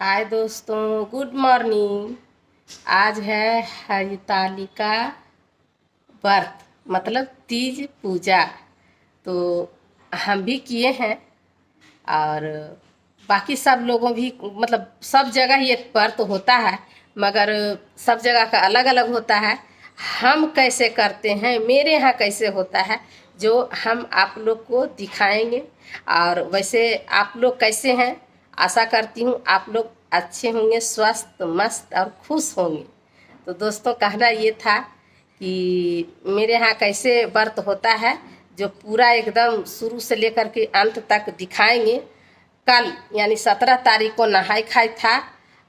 हाय दोस्तों, good morning. आज है हरितालिका व्रत मतलब तीज पूजा। तो हम भी किए हैं और बाकी सब लोगों भी मतलब सब जगह ये व्रत होता है, मगर सब जगह का अलग अलग होता है। हम कैसे करते हैं, मेरे यहाँ कैसे होता है, जो हम आप लोग को दिखाएंगे। और वैसे आप लोग कैसे हैं, आशा करती हूँ आप लोग अच्छे होंगे, स्वस्थ मस्त और खुश होंगे। तो दोस्तों, कहना ये था कि मेरे यहाँ कैसे व्रत होता है, जो पूरा एकदम शुरू से लेकर के अंत तक दिखाएंगे। कल यानी 17 तारीख को नहाई खाई था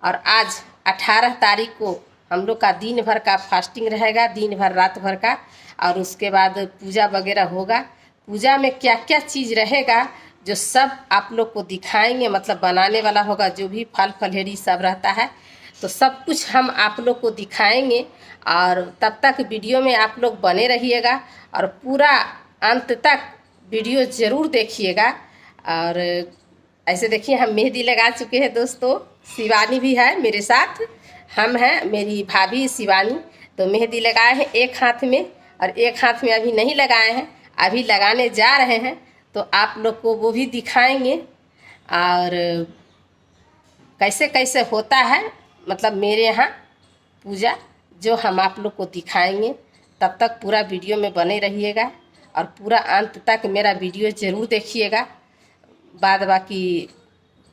और आज 18 तारीख को हम लोग का दिन भर का फास्टिंग रहेगा, दिन भर रात भर का। और उसके बाद पूजा वगैरह होगा। पूजा में क्या क्या चीज़ रहेगा जो सब आप लोग को दिखाएंगे, मतलब बनाने वाला होगा, जो भी फल फलहरी सब रहता है तो सब कुछ हम आप लोग को दिखाएंगे। और तब तक वीडियो में आप लोग बने रहिएगा और पूरा अंत तक वीडियो ज़रूर देखिएगा। और ऐसे देखिए, हम मेहंदी लगा चुके हैं दोस्तों। शिवानी भी है मेरे साथ, हम हैं, मेरी भाभी शिवानी। तो मेहंदी लगाए हैं एक हाथ में और एक हाथ में अभी नहीं लगाए हैं, अभी लगाने जा रहे हैं। तो आप लोग को वो भी दिखाएंगे और कैसे कैसे होता है मतलब मेरे यहाँ पूजा, जो हम आप लोग को दिखाएंगे। तब तक पूरा वीडियो में बने रहिएगा और पूरा अंत तक मेरा वीडियो ज़रूर देखिएगा। बाद बाकी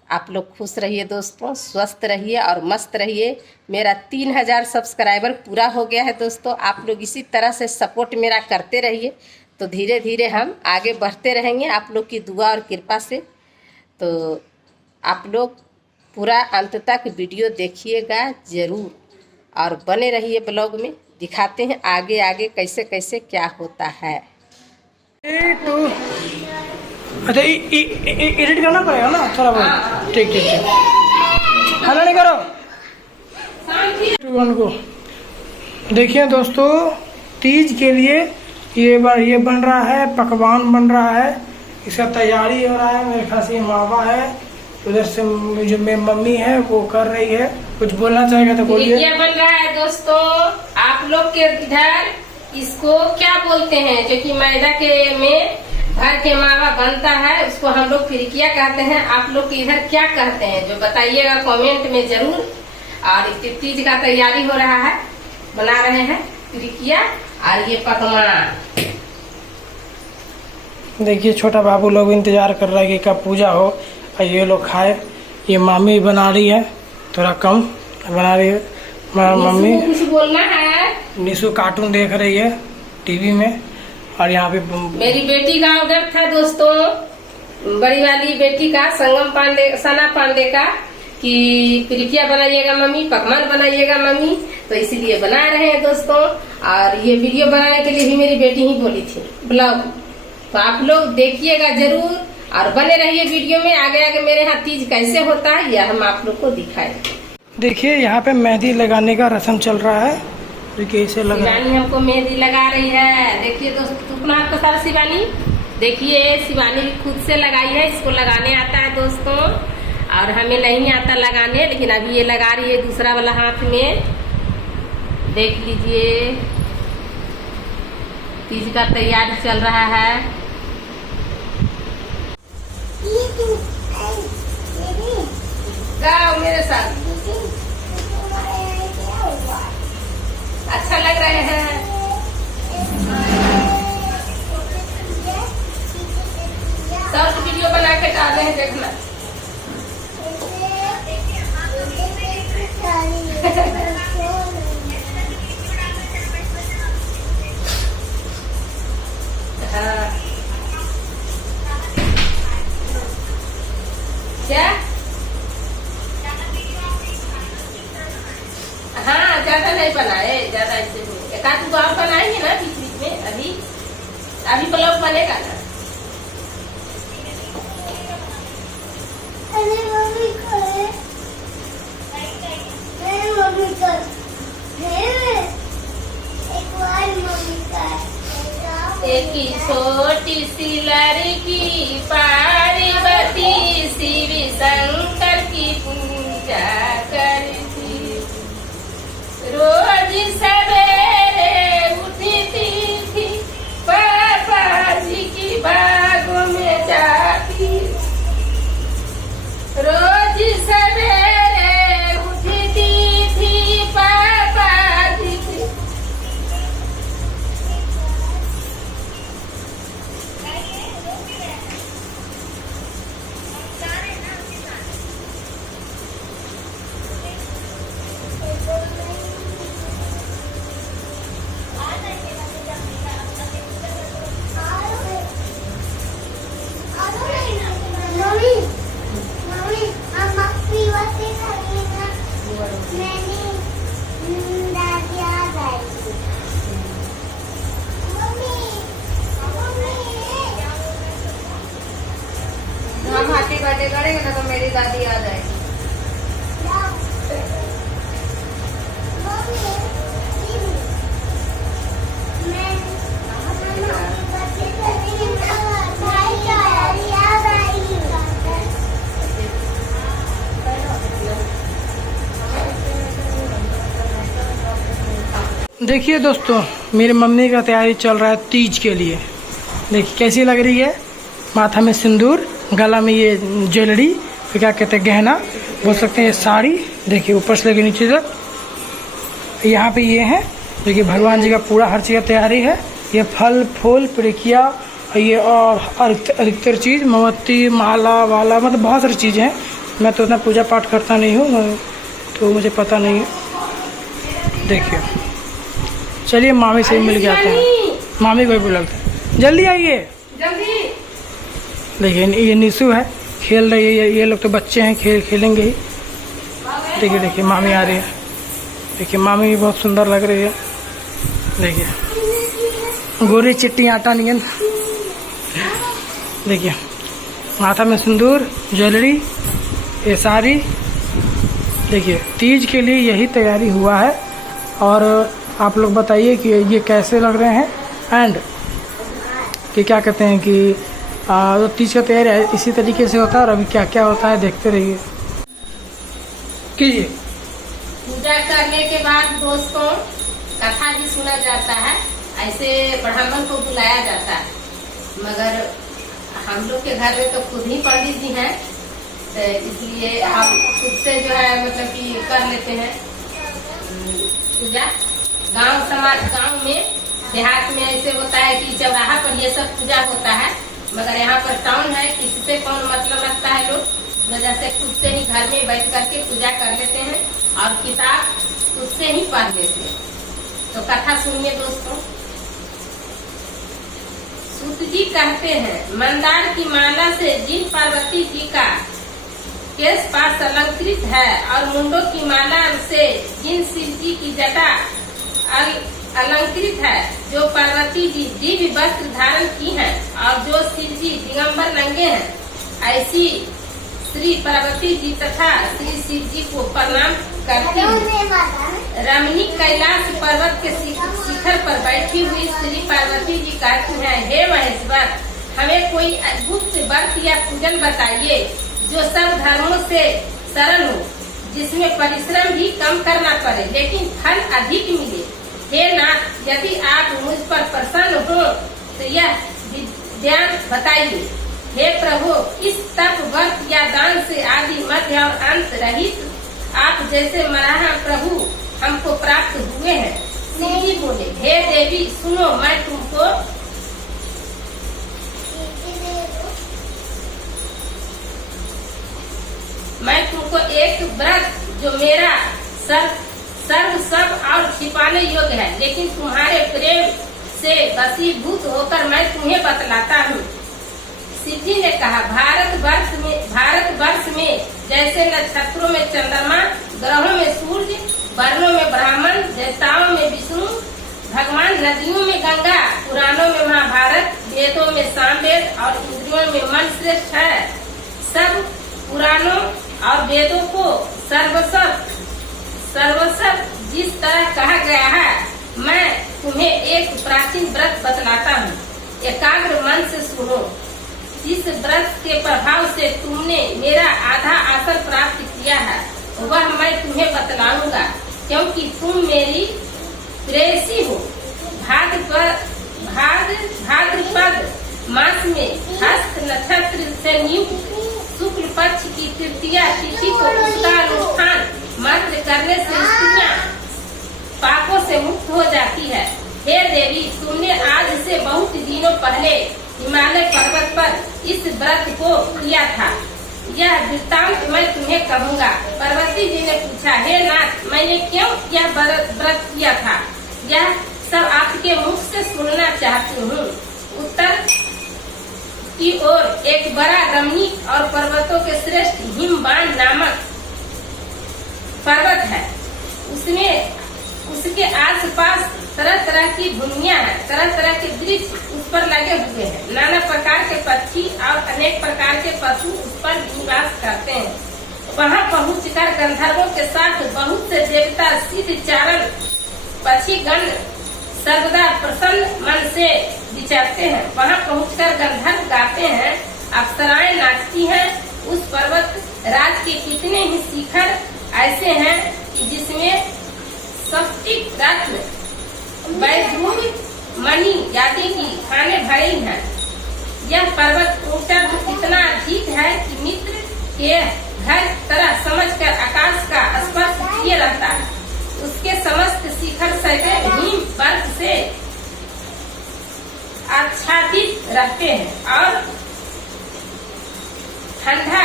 आप लोग खुश रहिए दोस्तों, स्वस्थ रहिए और मस्त रहिए। मेरा 3000 सब्सक्राइबर पूरा हो गया है दोस्तों। आप लोग इसी तरह से सपोर्ट मेरा करते रहिए, तो धीरे धीरे हम आगे बढ़ते रहेंगे आप लोग की दुआ और कृपा से। तो आप लोग पूरा अंत तक वीडियो देखिएगा ज़रूर और बने रहिए ब्लॉग में। दिखाते हैं आगे आगे कैसे कैसे क्या होता है। अच्छा, एडिट करना पड़ेगा ना थोड़ा बहुत। ठीक ठीक ठीक, खाना नहीं करो को। देखिए दोस्तों, तीज के लिए ये बन रहा है, पकवान बन रहा है, इसका तैयारी हो रहा है। मेरे ख्याल से मावा है, उधर से जो मेरी मम्मी है वो कर रही है। कुछ बोलना चाहेगा तो बोलिए। ये बन रहा है दोस्तों, आप लोग के इधर इसको क्या बोलते हैं, जो कि मैदा के में घर के मावा बनता है, उसको हम लोग फिरकिया कहते हैं। आप लोग के इधर क्या कहते हैं, जो बताइएगा कमेंट में जरूर। और इस तीज का तैयारी हो रहा है, बना रहे हैं फिरकिया और ये पकवान। देखिए, छोटा बाबू लोग इंतजार कर रहा है कि कब पूजा हो और ये लोग खाए। ये मामी बना रही है, थोड़ा कम बना रही है मम्मी। कुछ बोलना है। निशु कार्टून देख रही है टीवी में। और यहाँ पे मेरी बेटी का ऑर्डर था दोस्तों, बड़ी वाली बेटी का, संगम पांडे, सना पांडे का, कि फिरकिया बनाइएगा मम्मी, पकवान बनाइएगा मम्मी। तो इसीलिए बना रहे हैं दोस्तों। और ये वीडियो बनाने के लिए भी मेरी बेटी ही बोली थी, ब्लॉग। तो आप लोग देखिएगा जरूर और बने रहिए वीडियो में। आगे आगे मेरे यहाँ तीज कैसे होता है यह हम आप लोग को दिखाएंगे। देखिए, यहाँ पे मेहंदी लगाने का रस्म चल रहा है। देखिए, इसे शिवानी हमको मेहंदी लगा रही है। देखिए दोस्तों, अपना आपका सारा शिवानी, देखिए शिवानी खुद से लगाई है। इसको लगाने आता है दोस्तों, और हमें नहीं आता लगाने, लेकिन अभी ये लगा रही है दूसरा वाला हाथ में। देख लीजिए, तीज का तैयारी चल रहा है। गाओ मेरे साथ, अच्छा लग रहे हैं। शॉर्ट वीडियो बना के डाले हैं, देखना। क्या? हाँ, ज्यादा नहीं बनाए, ज्यादा ऐसे एक आध बार बनाएंगे ना बीच बीच में। अभी ब्लॉग बनेगा ना। एक छोटी सी लड़की पार्वती शिव शंकर की पूजा देखिए दोस्तों, मेरी मम्मी का तैयारी चल रहा है तीज के लिए। देखिए कैसी लग रही है, माथा में सिंदूर, गला में ये ज्वेलरी, फिर क्या कहते हैं गहना बोल सकते हैं, ये साड़ी। देखिए ऊपर से लेकर नीचे तक यहाँ पे ये है। देखिए भगवान जी का पूरा हर चीज़ का तैयारी है। ये फल फूल प्रिकिया, ये और अधिकतर चीज़, मोमबत्ती, माला वाला, मतलब बहुत सारी चीज़ें हैं। मैं तो उतना पूजा पाठ करता नहीं हूँ तो मुझे पता नहीं है। देखिए चलिए मामी से मिल के आते हैं। मामी को भी बुलाते हैं, जल्दी आइए जल्दी। देखिए ये निशु है, खेल रही है। ये लोग तो बच्चे हैं, खेलेंगे ही। देखिए देखिए मामी आ रही है। देखिए मामी भी बहुत सुंदर लग रही है। देखिए गोरी चिट्टी आटा नियन। देखिए माथा में सिंदूर, ज्वेलरी, ये सारी। देखिए तीज के लिए यही तैयारी हुआ है। और आप लोग बताइए कि ये कैसे लग रहे हैं एंड कि क्या कहते हैं कि तो तीज का तैयारी इसी तरीके से होता है। और अभी क्या क्या होता है देखते रहिए। कीजिए। पूजा करने के बाद दोस्तों कथा भी सुना जाता है, ऐसे ब्राह्मण को बुलाया जाता है। मगर हम लोग के घर में तो खुद ही पंडित जी हैं, तो इसलिए हम खुद से जो है मतलब कि कर लेते हैं पूजा। गांव समाज, गांव में देहात में ऐसे होता है कि चौराहा पर ये सब पूजा होता है। मगर यहाँ पर टाउन है, किसी से कौन मतलब रखता है लोग, वजह से खुद से ही घर में बैठ करके पूजा कर लेते हैं और किताब खुद से ही पढ़ लेते हैं। तो कथा सुनिए दोस्तों। सूत जी कहते हैं, मंदार की माला से जिन पार्वती जी का केश पास अलंकृत है और मुंडों की माला से जिन शिव जी की जटा अलंकृत है, जो पार्वती जी दिव्य वस्त्र धारण की हैं और जो शिव जी दिगंबर नंगे हैं, ऐसी श्री पार्वती जी तथा श्री शिव जी को प्रणाम करती हूँ। रमणी कैलाश पर्वत के शिखर पर बैठी हुई श्री पार्वती जी कहती हैं, हे महेश्वर, हमें कोई गुप्त व्रत या पूजन बताइए जो सब धर्मों से सरल हो, जिसमें परिश्रम भी कम करना पड़े लेकिन फल अधिक मिले। हे नाथ, यदि आप मुझ पर प्रसन्न हो तो यह विधान बताइए। हे प्रभु, इस तप व्रत या दान से आदि मध्य और अंत रहित आप जैसे मराहा प्रभु हमको प्राप्त हुए हैं। शिव जी बोले, हे देवी सुनो, मैं तुमको एक व्रत जो मेरा सर्व सब और छिपाने योग्य है, लेकिन तुम्हारे प्रेम से वशीभूत होकर मैं तुम्हें बतलाता हूँ। शिव जी ने कहा, भारतवर्ष में जैसे नक्षत्रों में चंद्रमा, ग्रहों में सूर्य, वर्णों में ब्राह्मण, देवताओं में विष्णु भगवान, नदियों में गंगा, पुराणों में महाभारत, वेदों में सामवेद और इंद्रियों में मन श्रेष्ठ है। सब पुराणों और वेदों को सर्वस्व जिस तरह कहा गया है, मैं तुम्हें एक प्राचीन व्रत बतलाता हूँ। एकाग्र मन से सुनो। जिस व्रत के प्रभाव से तुमने मेरा आधा आसन प्राप्त किया है, वह मैं तुम्हें बतलाऊंगा, क्योंकि तुम मेरी प्रेयसी हो। भाद्रपद मास में हस्त नक्षत्र से नियुक्त शुक्ल पक्ष की तृतीया तिथि को उसका अनुष्ठान मात्र करने से स्त्रियां पापों से मुक्त हो जाती है। हे देवी, तुमने आज से बहुत दिनों पहले हिमालय पर्वत पर इस व्रत को किया था। यह वृत्तांत मैं तुम्हें कहूँगा। पार्वती जी ने पूछा, हे नाथ, मैंने क्यों यह व्रत किया था? यह सब आपके मुख से सुनना चाहती हूँ। उत्तर की ओर एक बड़ा रमणीक और पर्वतों के श्रेष्ठ हिमबान नामक पर्वत है। उसके आसपास तरह तरह की भूमियां हैं, तरह तरह के वृक्ष उस पर लगे हुए हैं। नाना प्रकार के पक्षी और अनेक प्रकार के पशु उस पर निवास करते हैं। वहां पहुंचकर गंधर्वों के साथ बहुत से देवता, सिद्ध, चारण, पक्षीगण सर्वदा प्रसन्न मन से विचरते हैं। वहां पहुंचकर गंधर्व गाते हैं, अप्सराएं नाचती हैं। उस पर्वत राज के कितने ही शिखर ऐसे हैं कि जिसमें स्फटिक रत्न वैद्युत मणि आदि की खाने भरे हैं। यह पर्वत ऊंचा तो इतना अधिक है कि मित्र के घर तरह समझकर आकाश का स्पर्श किए रहता है। उसके समस्त शिखर सजे हिम बर्फ से आच्छादित रहते हैं और ठंडा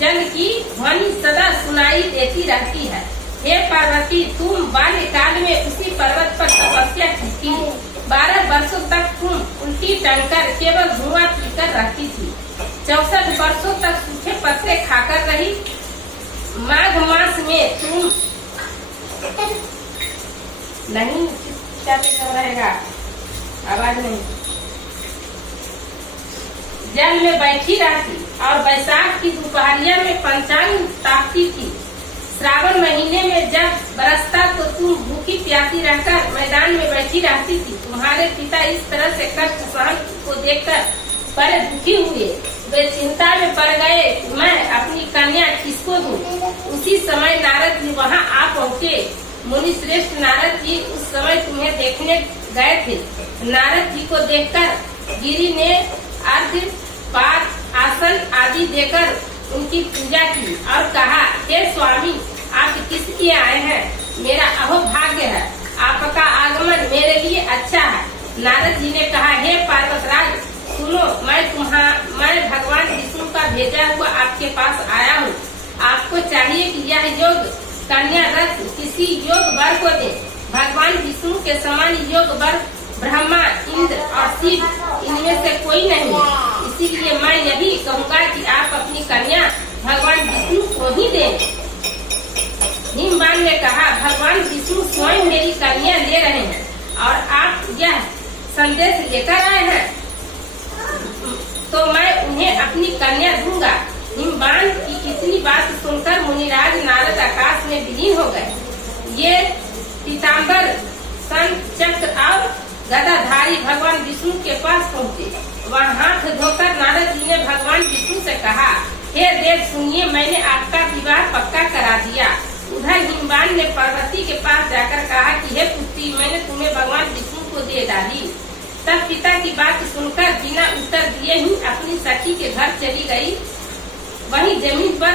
जल की ध्वनि सदा सुनाई देती रहती है। हे पार्वती, तुम बाल्यकाल में उसी पर्वत पर तपस्या की। 12 वर्षों तक तुम उल्टी टंकर केवल धुआं पीकर रहती थी। 64 वर्षों तक सूखे पत्ते खाकर रही। माघ मास में तुम नहीं क्या रहेगा, आवाज नहीं, जल में बैठी रहती और वैशाख की दोपहरिया में पंचांग ताकती थी। श्रावण महीने में जब बरसता तो तुम भूखी प्यासी रहकर मैदान में बैठी रहती थी। तुम्हारे पिता इस तरह से कष्ट सहन को देखकर बड़े दुखी हुए। वे चिंता में पड़ गए, मैं अपनी कन्या किसको दूं? उसी समय नारद जी वहां आ पहुँचे। मुनि श्रेष्ठ नारद जी उस समय तुम्हें देखने गए थे। नारद जी को देखकर गिरि ने अर्घ्य पात आसन आदि देकर उनकी पूजा की और कहा, हे स्वामी, आप किस लिए आए हैं? मेरा अहोभाग्य है, आपका आगमन मेरे लिए अच्छा है। नारद जी ने कहा, हे पर्वतराज, सुनो, मैं भगवान विष्णु का भेजा हुआ आपके पास आया हूँ। आपको चाहिए कि यह योग कन्या रथ किसी योग वर को दे। भगवान विष्णु के समान योग वर ब्रह्मा, इंद्र और शिव, इनमें से कोई नहीं है। इसीलिए मैं यही कहूँगा कि आप अपनी कन्या भगवान विष्णु को ही दें। हिमवान ने कहा, भगवान विष्णु स्वयं मेरी कन्या ले रहे हैं और आप यह संदेश लेकर आए हैं तो मैं उन्हें अपनी कन्या दूंगा। हिमवान की इतनी बात सुनकर मुनिराज नारद आकाश में विलीन हो गए। ये पीताम्बर, शंख, चक्र और गदाधारी भगवान विष्णु के पास पहुँचे। वहाँ हाथ धोकर नारद जी ने भगवान विष्णु से कहा, हे देव सुनिए, मैंने आपका विवाह पक्का करा दिया। उधर हिमवान ने पार्वती के पास जाकर कहा कि हे पुत्री, मैंने तुम्हें भगवान विष्णु को दे डाली। तब पिता की बात सुनकर बिना उत्तर दिए ही अपनी सखी के घर चली गई। वहीं जमीन पर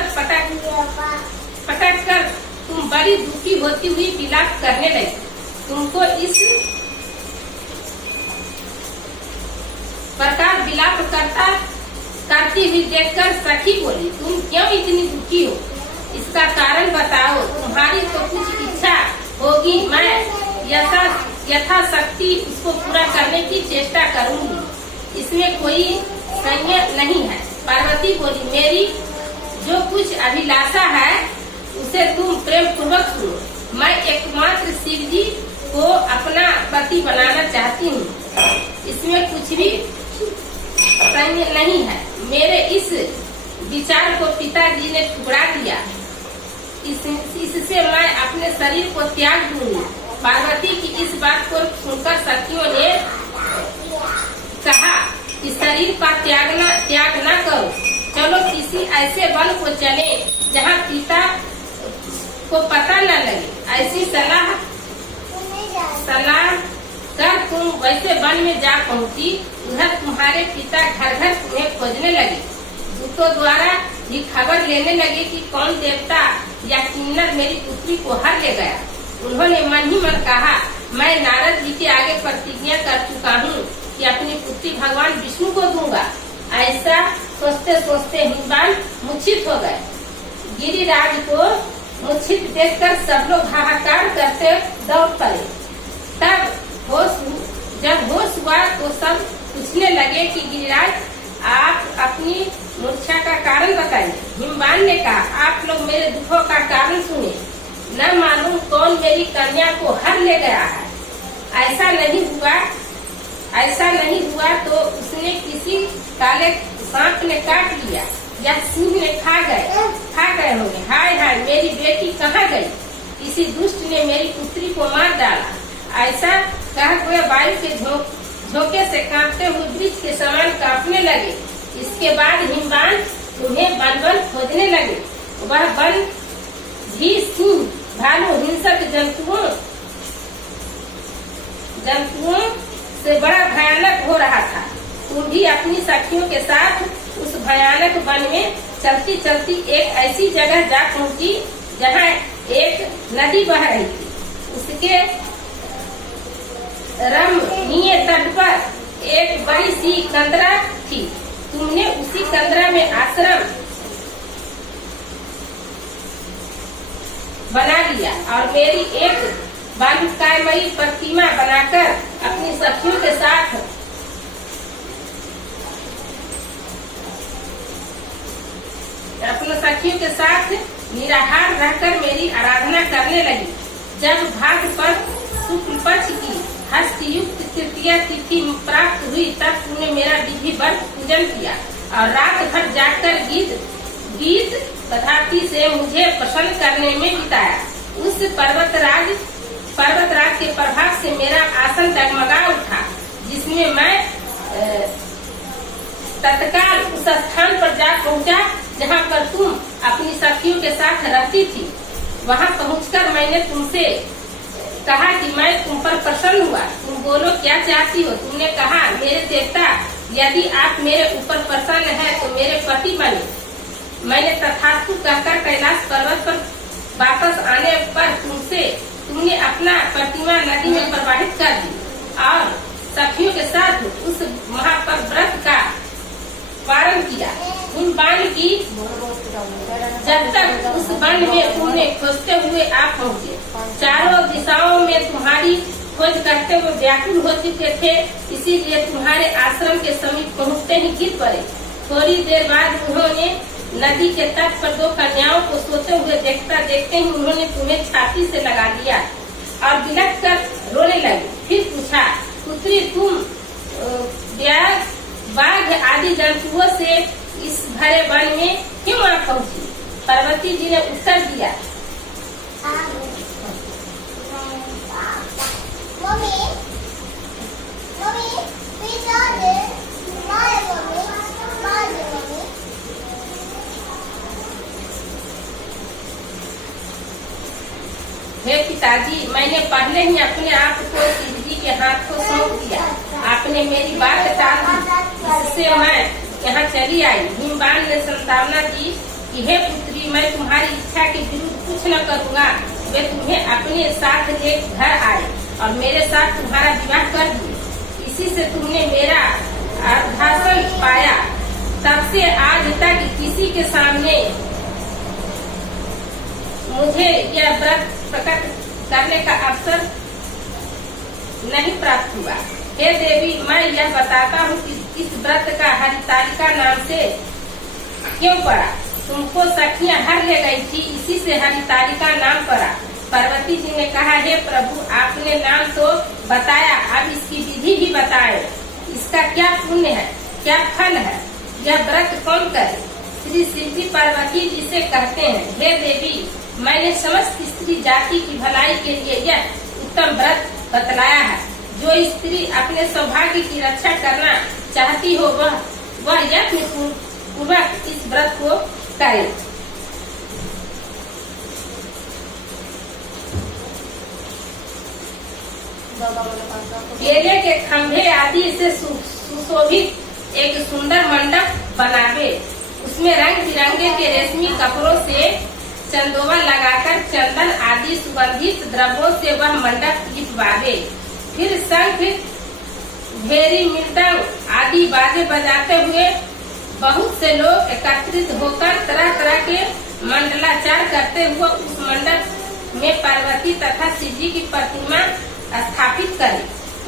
पटक कर तुम बड़ी दुखी होती हुई विलाप करने लगी। तुमको इस प्रकार विलाप करती हुई देखकर सखी बोली, तुम क्यों इतनी दुखी हो? इसका कारण बताओ। तुम्हारी तो कुछ इच्छा होगी, मैं यथाशक्ति उसको पूरा करने की चेष्टा करूंगी। इसमें कोई संयम नहीं है। पार्वती बोली, मेरी जो कुछ अभिलाषा है उसे तुम प्रेम पूर्वक सुनो। मैं एकमात्र शिव जी को अपना पति बनाना चाहती हूँ। इसमें कुछ भी संयम नहीं है। मेरे इस विचार को पिताजी ने ठुकरा दिया। इससे मैं अपने शरीर को त्याग दूंगी। पार्वती की इस बात को सुनकर सखियों ने कहा कि शरीर का त्याग न करो, चलो किसी ऐसे वन को चले जहाँ पिता को पता न लगे। ऐसी सलाह कर तुम वैसे वन में जा पहुँची। उधर तुम्हारे पिता घर घर तुम्हें खोजने लगे। दूतों द्वारा ये खबर लेने लगे कि कौन देवता या किन्नर मेरी पुत्री को हर ले गया। उन्होंने मन ही मन कहा, मैं नारद जी के आगे प्रतिज्ञा कर चुका हूँ कि अपनी पुत्री भगवान विष्णु को दूंगा। ऐसा सोचते सोचते हिमवान मूर्छित हो गए। गिरिराज को मूर्छित देखकर सब लोग हाहाकार करते दौड़ पड़े। तब जब होश हुआ तो सब पूछने लगे कि गिरिराज, आप अपनी मूर्छा का कारण बताइए। हिमवान ने कहा, आप लोग मेरे दुखों का कारण सुने। न मालूम कौन मेरी कन्या को हर ले गया है। ऐसा नहीं हुआ तो उसने किसी काले सांप ने काट लिया या सिंह ने खा गए होंगे। हाय हाय, मेरी बेटी कहाँ गई? किसी दुष्ट ने मेरी पुत्री को मार डाला। ऐसा कह हुए वायु के झोंके से कांपते हुए वृक्ष के समान कांपने लगे। इसके बाद हिमवान उन्हें वन खोजने लगे। वह वन भी सिंह, भालू, हिंसक जंतुओं जंतुओं से बड़ा भयानक हो रहा था। तुम भी अपनी सखियों के साथ उस भयानक वन में चलती चलती एक ऐसी जगह जा पहुंची जहाँ एक नदी बह रही थी। उसके रमणीय तट पर एक बड़ी सी कंदरा थी। तुमने उसी कंदरा में आश्रम बना लिया और मेरी एक बालुकामयी प्रतिमा बनाकर अपनी सखियों के साथ निराहार रहकर मेरी आराधना करने लगी। जब भाग पर शुक्ल पक्ष की हस्तयुक्त तृतीया तिथि प्राप्त हुई तब तूने मेरा विधिवत पूजन किया और रात भर जागकर गीत तथापि से मुझे प्रसन्न करने में बिताया। उस पर्वतराज के प्रभाव से मेरा आसन डगमगा उठा, जिसमें मैं तत्काल उस स्थान पर जा पहुंचा जहां पर तुम अपनी सखियों के साथ रहती थी। वहां पहुंचकर मैंने तुमसे कहा कि मैं तुम पर प्रसन्न हुआ। तुम बोलो क्या चाहती हो? तुमने कहा, मेरे देवता, यदि आप मेरे ऊपर प्रसन्न हैं तो मेरे पति बने। मैंने तथास्तु कहकर कैलाश पर्वत पर वापस आने पर तुमने अपना प्रतिमा नदी में प्रवाहित कर दी और सखियों के साथ उस महापर्वत का पारण किया। उन बाण की जब तक उस वन में उन्हें खोजते हुए आप पहुँचे। चारों दिशाओं में तुम्हारी खोज करते हुए व्याकुल हो चुके थे, इसीलिए तुम्हारे आश्रम के समीप पहुँचते ही गिर पड़े। थोड़ी देर बाद उन्होंने नदी के तट पर दो कन्याओं को सोते हुए देखते ही उन्होंने तुम्हें छाती से लगा लिया और बिलख कर रोने लगी। फिर पूछा, पुत्री, तुम बाघ आदि जंतुओं से इस भरे वन में क्यों आ पहुँची? पार्वती जी ने उत्तर दिया, हे पिताजी, मैंने पहले ही अपने आप को शिव जी के हाथ को सौंप दिया। आपने मेरी बात टाल दी, इससे मैं यहाँ चली आई। हिमवान ने संतावना दी कि हे पुत्री, मैं तुम्हारी इच्छा के विरुद्ध कुछ न करूँगा। वे तुम्हें अपने साथ ले घर आए और मेरे साथ तुम्हारा विवाह कर दिए। इसी से तुमने मेरा अर्धासन पाया। तब से आज तक किसी के सामने मुझे यह व्रत प्रकट करने का अवसर नहीं प्राप्त हुआ। हे देवी, मैं यह बताता हूँ कि इस व्रत का हरितालिका नाम से क्यों पड़ा। तुमको सखियां हर ले गई थी, इसी से हरितालिका नाम पड़ा। पार्वती जी ने कहा, हे प्रभु, आपने नाम तो बताया, अब इसकी विधि भी बताए। इसका क्या पुण्य है, क्या फल है, यह व्रत कौन करे? श्री शिव जी पार्वती जी से कहते हैं, हे देवी, मैंने समस्त स्त्री जाति की भलाई के लिए यह उत्तम व्रत बतलाया है। जो स्त्री अपने सौभाग्य की रक्षा करना चाहती हो वह यत्न पूर्वक इस व्रत को करे। केले के खंभे आदि से सुशोभित एक सुंदर मंडप बनावे। उसमें रंग बिरंगे के रेशमी कपड़ों से चंदोवा लगाकर चंदन आदि सुगंधित द्रव्यों से वह मंडप लिपवावे। फिर शंख, भेरी, मृदंग आदि बाजे बजाते हुए बहुत से लोग एकत्रित होकर तरह तरह के मंडलाचार करते हुए उस मंडप में पार्वती तथा शिव जी की प्रतिमा स्थापित करें।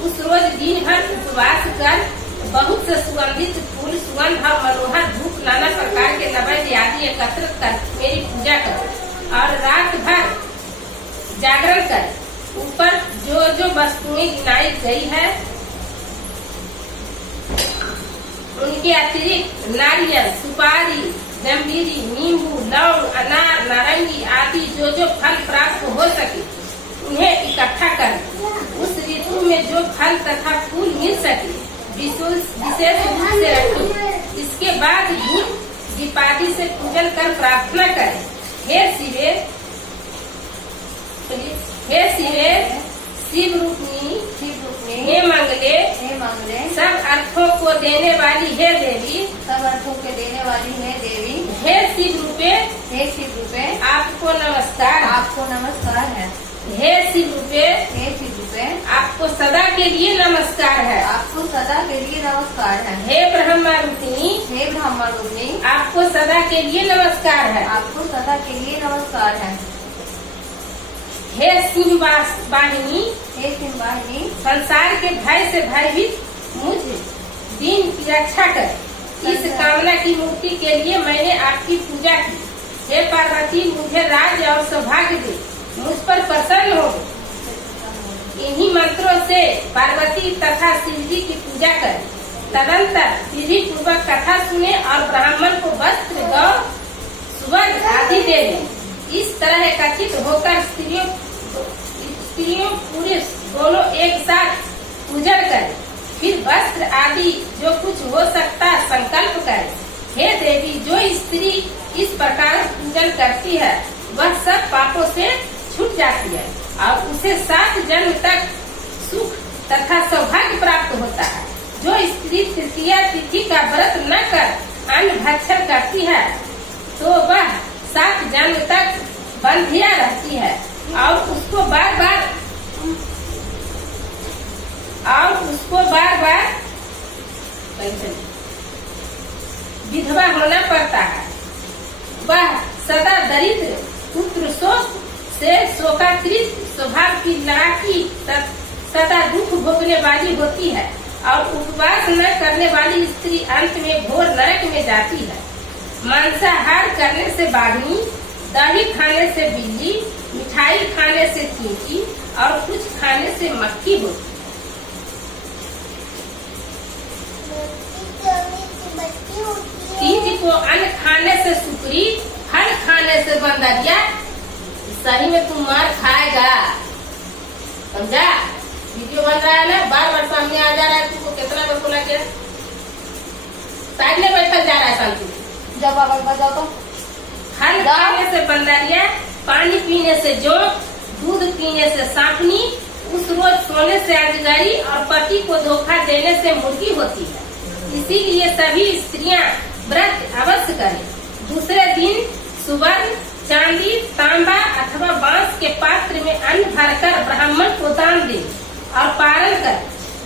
उस रोज दिन भर उपवास कर बहुत से सुगंधित फूल, सुगंध और मनोहर धूप, नाना प्रकार के नैवेद्य आदि एकत्रित कर मेरी पूजा करें और रात भर जागरण करें। ऊपर जो जो वस्तुएं गिनाई गई है उनके अतिरिक्त नारियल, सुपारी, जम्बीरी, नींबू, लौंग, अनार, नारंगी आदि जो जो फल प्राप्त हो सके उन्हें इकट्ठा करें। उस ऋतु में जो फल तथा फूल मिल सके विशेष रूप से रखें। इसके बाद धूप दीपादि से पूजन कर प्रार्थना करें, हे शिवे शिव रूपनी मंगले सब अर्थों को देने वाली है देवी, सब अर्थों के देने वाली है देवी। हे शिव रूपे हे शिव रूपे आपको नमस्कार। आपको नमस्कार है। हे शिव रूपे हे शिव रूपे आपको सदा के लिए नमस्कार है। आपको सदा के लिए नमस्कार है। हे ब्रह्मा रूपिणी हे ब्रह्मा रूपिणी आपको सदा के लिए नमस्कार है। आपको सदा के लिए नमस्कार है। हे सिंह वाहिनी हे सिंहवाहिनी संसार के भय से भयभीत मुझ दीन की रक्षा कर। इस कामना की मूर्ति के लिए मैंने आपकी पूजा की। हे पार्वती मुझे राज्य और सौभाग्य दे, मुझ पर प्रसन्न हो। इन्हीं मंत्रों से पार्वती तथा शिव जी की पूजा करें। तदंतर विधि पूर्वक कथा सुने और ब्राह्मण को वस्त्र गौ सुवर्ण आदि दे दें। इस तरह एकत्रित होकर स्त्रियों पुरुष दोनों एक साथ पूजन करें। फिर वस्त्र आदि जो कुछ हो सकता संकल्प करें। हे देवी जो स्त्री इस प्रकार पूजन करती है वह सब पापों से छूट जाती है और उसे 7 जन्म तक सुख तथा सौभाग्य प्राप्त होता है। जो स्त्री तृतीया तिथि का व्रत न कर अन्न भक्षण करती है तो वह 7 जन्म तक बंधिया रहती है और उसको बार बार विधवा होना पड़ता है। वह सदा दरिद्र पुत्र शोक से शोकाकृत स्वभाव की लड़ाकी सदा दुख भोगने वाली होती है और उपवास न करने वाली स्त्री अंत में घोर नरक में जाती है। मांसाहार करने से बाघनी, दही खाने से बिल्ली, मिठाई खाने से चींटी और कुछ खाने से मक्खी होती। तीज को अन्न खाने से सुकरी, फल खाने से बंदरिया। सही में तुम मार खाएगा, समझा? वीडियो बन रहा है ना, बार बार सामने आ जा रहा है। तुमको कितना बार बोला क्या? साइड में बैठल जा रहा है शांति। जब बाबा बजाओ तो फल खाने से बंदरिया, पानी पीने से जोंक, दूध पीने से सांपनी, उस रोज सोने से अजगरी और पति को धोखा देने से मुर्गी होती है। इसीलिए सभी स्त्रियां व्रत अवश्य करें। दूसरे दिन सुवर्ण, चांदी, तांबा अथवा बांस के पात्र में अन्न भरकर ब्राह्मण को दान दे और पारण कर।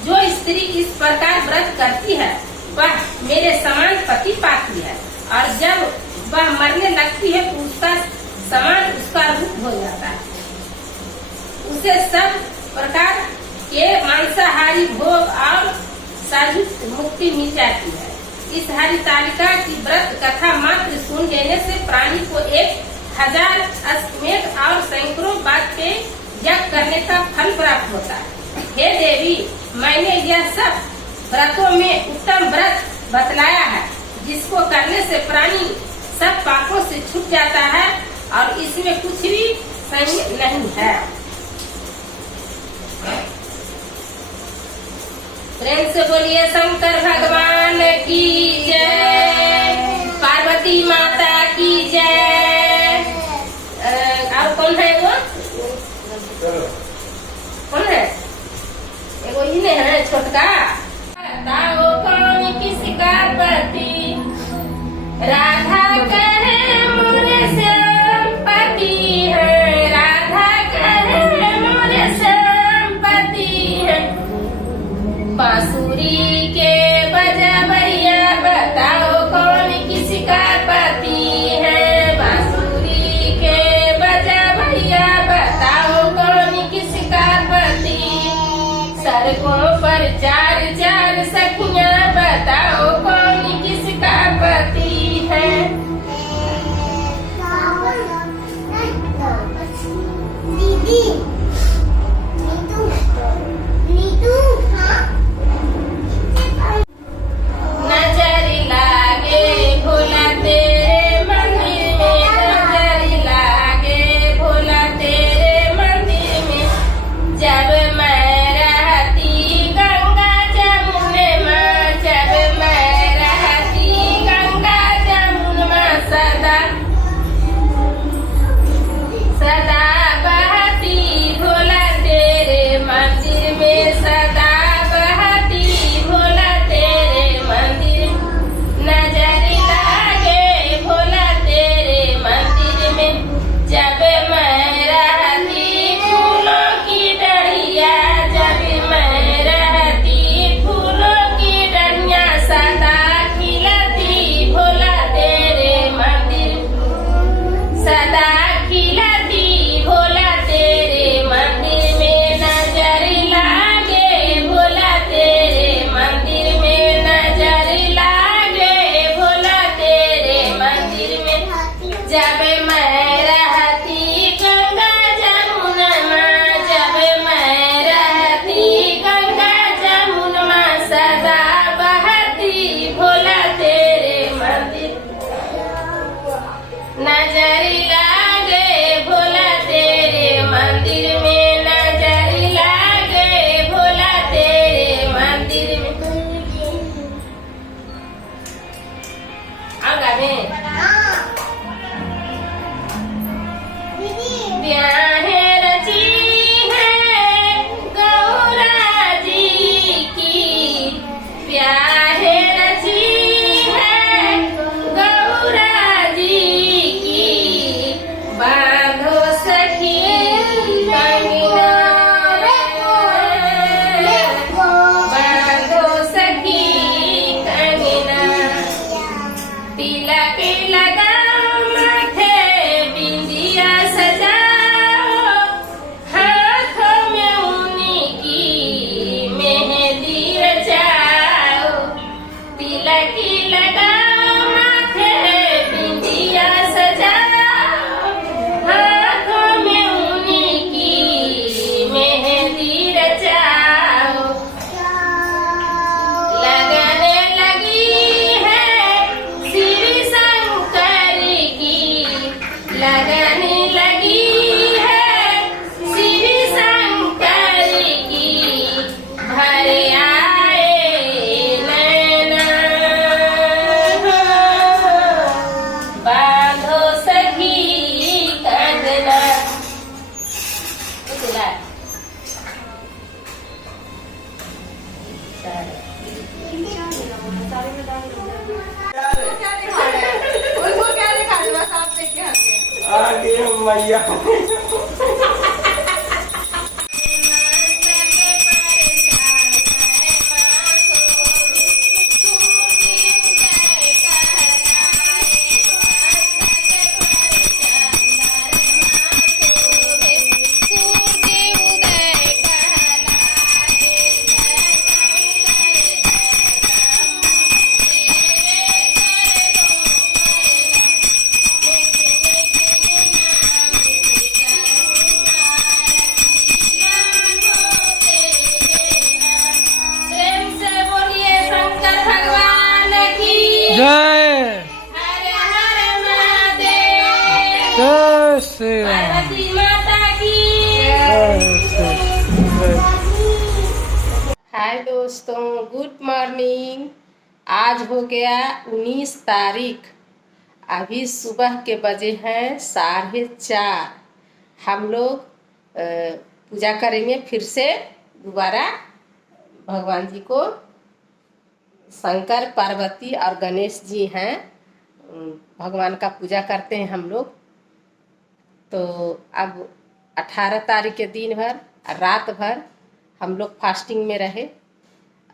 जो स्त्री इस प्रकार व्रत करती है वह मेरे समान पति पाती है और जब वह मरने लगती है तो उसका समान उसका रूप हो जाता है। उसे सब प्रकार के मांसाहारी भोग और साजुक मुक्ति मिल जाती है। इस हरितालिका की व्रत कथा मात्र सुन लेने से प्राणी को 1000 अश्वमेध और सैकड़ों बात पे यज्ञ करने का फल प्राप्त होता है। हे देवी मैंने यह सब व्रतों में उत्तम व्रत बतलाया है जिसको करने से प्राणी सब पापों से छूट जाता है और इसमें कुछ भी संग नहीं है। प्रेम से बोलिए शंकर भगवान की जय, पार्वती माता की जय। और कौन है वो? कौन है? वो ही नहीं है छोटका। बताओ कौन किसका पति? राधा कहे मोरे श्याम पति है, राधा कहे मोरे श्याम पति है। बांसुरी के बजबैया बताओ कौन किसका पति है? बांसुरी के बजबैया बताओ कौन किसका पति? सड़कों पर 4 सखियां बताओ कौन किसका पति है? दीदी नीतू हाँ नजर लागे भोला तेरे मंदिर में, नजर लागे भोला तेरे मंदिर में। जब मैं रहती गंगा जमुने में, जब मैं रहती गंगा जमुन में, सदा सदा बहती प्रेम से बोलिए शंकर भगवान की जय हर हर महादेव। जय श्री राम पार्वती माता की। जय श्री जय। हाय दोस्तों, गुड मॉर्निंग। आज हो गया 19 तारीख। अभी सुबह के बजे हैं 4:30। हम लोग पूजा करेंगे फिर से दोबारा भगवान जी को। शंकर पार्वती और गणेश जी हैं, भगवान का पूजा करते हैं हम लोग। तो अब 18 तारीख के दिन भर रात भर हम लोग फास्टिंग में रहे।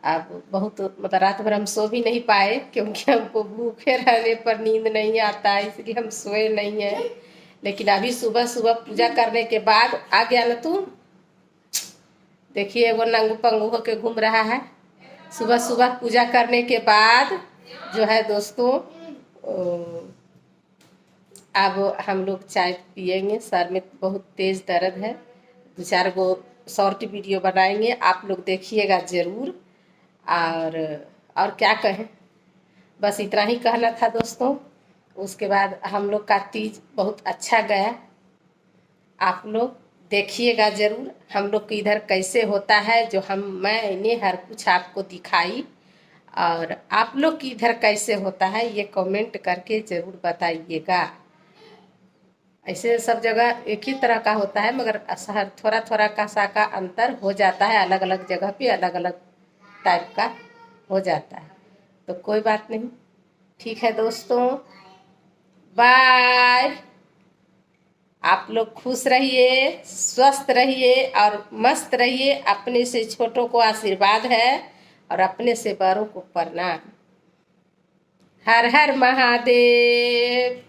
अब बहुत मतलब रात भर हम सो भी नहीं पाए क्योंकि हमको भूखे रहने पर नींद नहीं आता है, इसलिए हम सोए नहीं हैं। लेकिन अभी सुबह सुबह पूजा करने के बाद आ गया ना तू, देखिए वो नंगू पंगू होके घूम रहा है। सुबह सुबह पूजा करने के बाद जो है दोस्तों, अब हम लोग चाय पियेंगे। सर में बहुत तेज़ दर्द है। 2-4 गो शॉर्ट वीडियो बनाएंगे, आप लोग देखिएगा ज़रूर। और क्या कहें, बस इतना ही कहना था दोस्तों। उसके बाद हम लोग का तीज बहुत अच्छा गया। आप लोग देखिएगा ज़रूर हम लोग के इधर कैसे होता है, जो मैंने हर कुछ आपको दिखाई। और आप लोग की इधर कैसे होता है ये कमेंट करके ज़रूर बताइएगा। ऐसे सब जगह एक ही तरह का होता है, मगर शहर थोड़ा थोड़ा का अंतर हो जाता है। अलग अलग जगह पे अलग अलग टाइप का हो जाता है, तो कोई बात नहीं। ठीक है दोस्तों, बाय। आप लोग खुश रहिए, स्वस्थ रहिए और मस्त रहिए। अपने से छोटों को आशीर्वाद है और अपने से बड़ों को प्रणाम। हर हर महादेव।